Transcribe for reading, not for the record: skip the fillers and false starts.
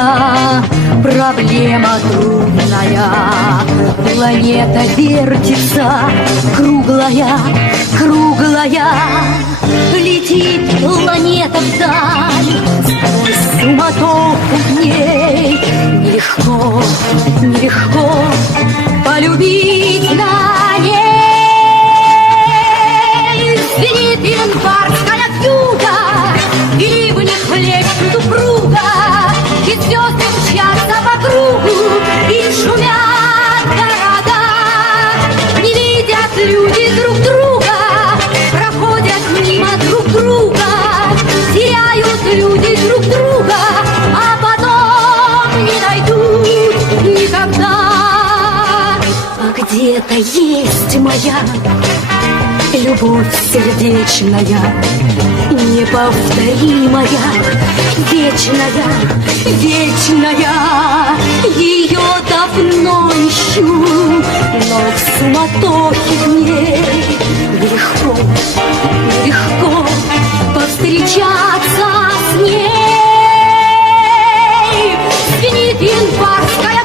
меня проблема трудная. Планета вертится, круглая, круглая. Летит планета вдаль, сквозь суматоху дней. Нелегко, нелегко полюбить на ней. Звенит январская вьюга, и в них хлещут упруга, и звезды мчатся по кругу, и шумят города. Не видят люди друг друга, проходят мимо друг друга, теряют люди друг друга, а потом не найдут никогда. А где-то есть моя любовь сердечная, неповторимая, вечная, вечная. Ее давно ищу, но в суматохе дней нелегко, нелегко повстречаться с ней. Звенит январская